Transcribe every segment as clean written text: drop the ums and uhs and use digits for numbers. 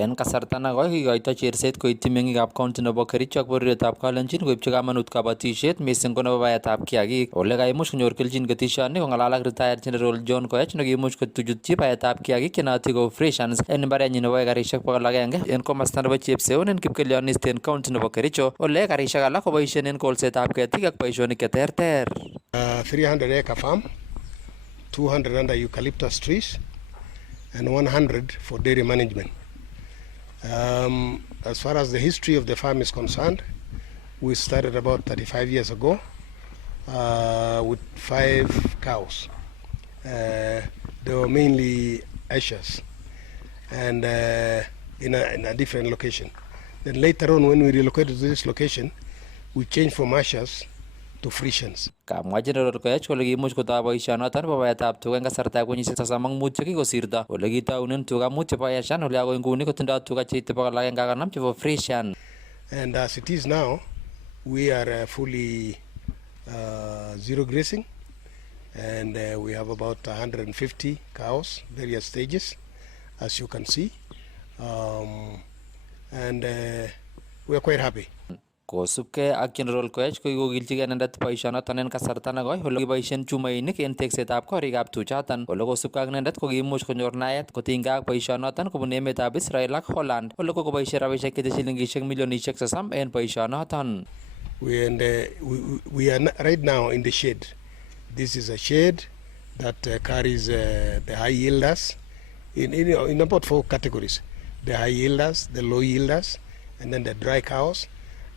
En kasarta nekoi kikoito cherset koityi meng'ikab county nebo Kericho ak bororietab Kalenjin koibchi kamanut kabatisiet missing ko nebo baetab kiagik. Ole kaimuch konyor kelchin ketisioni kong'alal ak retired General John Koech nekiimuch kotuchutyi baetab kiagik chenootin kou Fresians en imbarenyin nebo ekarisiek 100 en komosta nebo Chepseon en Kipkelionis en county nebo Kericho ole ekarisiek alak koboisien en kolsetab ketik ak boisionik cheterter. 300-acre farm, 200 under eucalyptus trees and 100 for dairy management. As far as the history of the farm is concerned, we started about 35 years ago with 5 cows. They were mainly Ashers and in a different location. Then later on, when we relocated to this location, we changed from Ashers to Frisians. Kamwa General Koech kole kiimuch kotoi boisionoton nebo baetab tuga en kasartab kenyisiek 35 chekikosirto ole kitounen tuga 5 chebo Asian ole agoi nguni kotindoi tuga cheite 150 chebo Frisian. And as it is now, we are fully zero grazing and we have about 150 cows, various stages, as you can see. And we are quite happy. Kosubkei ak General Koech ko kikokilchigei inendet boisionoton en kasarta nekoi ole kiboisien chumainik en teksetab korikab tuchoton. Ole kosubkei ak inendet ko kiimuch konyor naet kotinygei ak boisionoton kobun emetab Israel ak Holland ole kokoboisien rabisiek chete shilingishek milionishek 30 en boisionoton. We are right now in the shade. This is a shade that carries the high yielders in about 4 categories: the high yielders, the low yielders, and then the dry cows.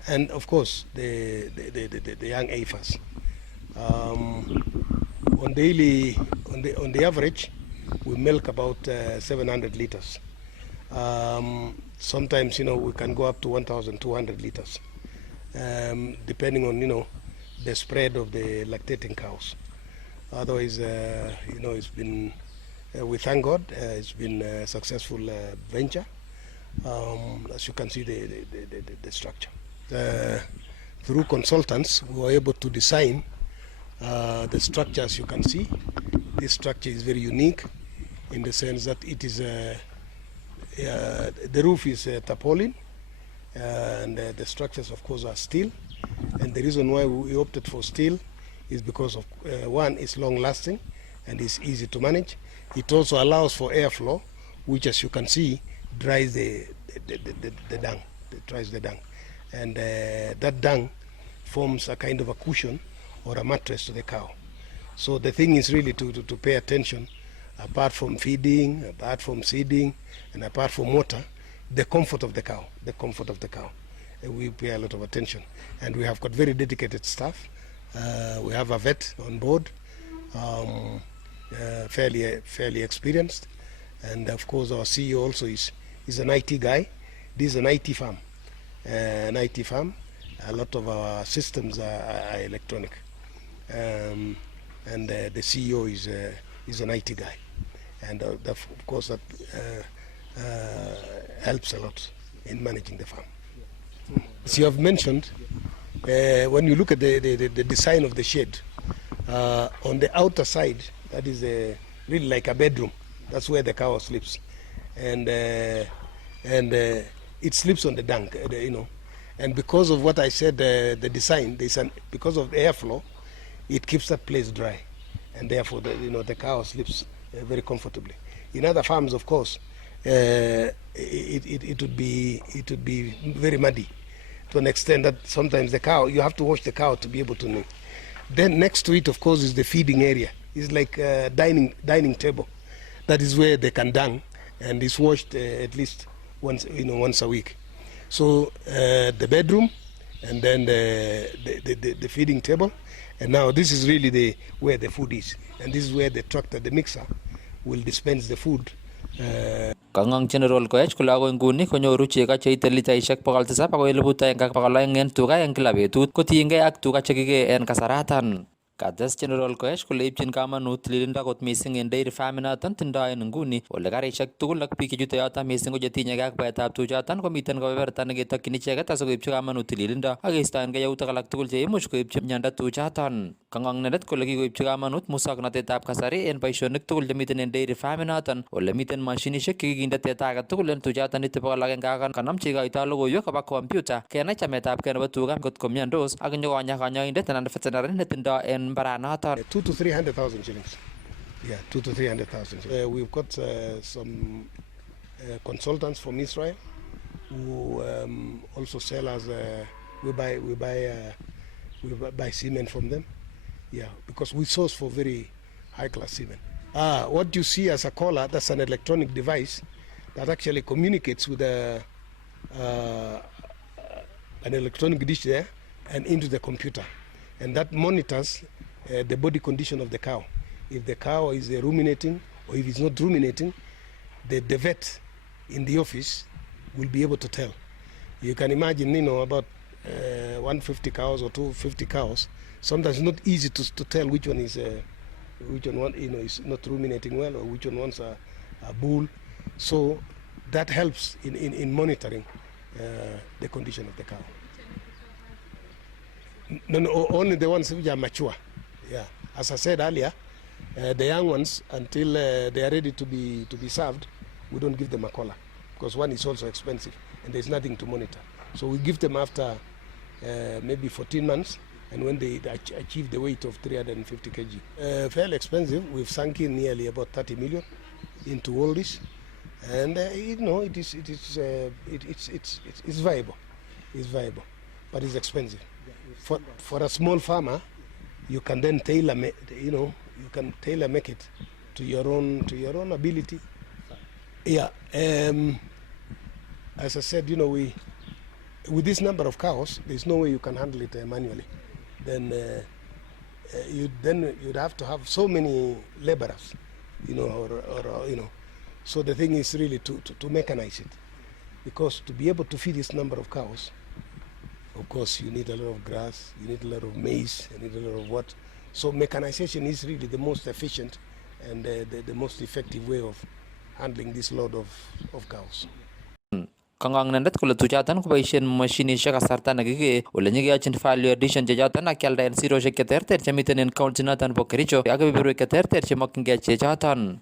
And of course, the young heifers. On the average, we milk about 700 liters. Sometimes, we can go up to 1,200 liters, depending on, the spread of the lactating cows. Otherwise, it's been, we thank God, it's been a successful venture. As you can see, the structure. Through consultants, we were able to design the structure. As you can see, this structure is very unique in the sense that it is the roof is tarpaulin and the structures of course are steel, and the reason why we opted for steel is because of one, is long lasting and is easy to manage. It also allows for airflow, which as you can see dries the dung. It dries the dung. And that dung forms a kind of a cushion or a mattress to the cow. So the thing is really to pay attention, apart from feeding, apart from seeding, and apart from water, the comfort of the cow, we pay a lot of attention. And we have got very dedicated staff. We have a vet on board, fairly experienced. And of course our CEO also is an IT guy. This is an IT farm. An IT farm. A lot of our systems are electronic, and the CEO is an IT guy, and of course that helps a lot in managing the farm. As you have mentioned, when you look at the design of the shed, on the outer side, that is really like a bedroom. That's where the cow sleeps, and it sleeps on the dung, and because of what I said, the design, because of the airflow, it keeps that place dry, and therefore the cow sleeps very comfortably. In other farms, of course, it would be very muddy to an extent that sometimes you have to wash the cow to be able to milk. Then next to it, of course, is the feeding area. It's like a dining table. That is where they can dung, and it's washed at least once a week. So the bedroom, and then the feeding table, and now this is really where the food is, and this is where the tractor, the mixer, will dispense the food. Kangang General Koech kole agoi nguni konyoru chego cheite litaishek 700 akoi 1200 en tuga en kila betut kotiengei ak tuga chekikee en kasaratan. Kates General Koech kole ipchin kamanut tililindo kot missing en dairy farm inoton tindoi en nguni ole karisiek tugul ak biik chechute yoton missing ko chetinyegei ak baetab tuchoton komiten kebeberta neketokyin icheket asikoipchi kamanut tililindo ak keistoengei yautik alak tugul cheimuch koipchi miondo tuchoton. Kang'ang'inendet kole kikoipchi kamanut musoknotetab kasari en boisionik tugul chemiten en dairy farm inoton ole miten mashinishek chekikinde teta age tugul en tuchaton ite 100 kanam cheikoitoi logoiwek koba computer kenai chametabgei nebo tuga ngot ko miondos ak nyokonya kanyoindet anan veterinary netindoi en mbaranoton. 2 to 300,000 shillings. Yeah, 2 to 300,000. We've got some consultants from Israel who also sell us. We buy semen from them. Yeah, because we source for very high-class semen. What you see as a collar, that's an electronic device that actually communicates with an electronic dish there and into the computer, and that monitors the body condition of the cow. If the cow is ruminating or if it's not ruminating, the vet in the office will be able to tell. You can imagine, about 150 cows or 250 cows. Sometimes it's not easy to tell which one is is not ruminating well or which one wants a bull. So that helps in monitoring the condition of the cow. No, only the ones which are mature. Yeah, as I said earlier, the young ones, until they are ready to be served, we don't give them a collar because one is also expensive and there's nothing to monitor. So we give them after maybe 14 months, and when they achieve the weight of 350 kg. Fairly expensive. We've sunk in nearly about 30 million into all this, and it's viable. It's viable, but it's expensive. For a small farmer, you can then tailor make it to your own ability. Yeah. As I said, with this number of cows, there's no way you can handle it manually. Then you'd have to have so many laborers, So the thing is really to mechanize it, because to be able to feed this number of cows, of course, you need a lot of grass, you need a lot of maize, you need a lot of what. So mechanization is really the most efficient and the most effective way of handling this load of cows. Kang'ang'inendet kole tuchaton koboisien mashinishek kasarta nekikee ole nyikeyochin value addition chechoton ak kialda en siroshek cheterter chemiten en county noton bo Kericho ak kebeberwek cheterter chemokyingei chechoton.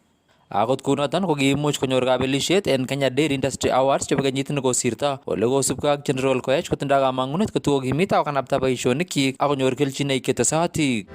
Akot kunoton ko kiimuch konyor kabelisiet en Kenya Dairy Industry Awards chebo kenyit nekosirto ole kosubkei ak General Koech kotindoi kamang'unet kotukokimit ak kokanapta boisionikyik ak konyor kelchinoik chetesotin.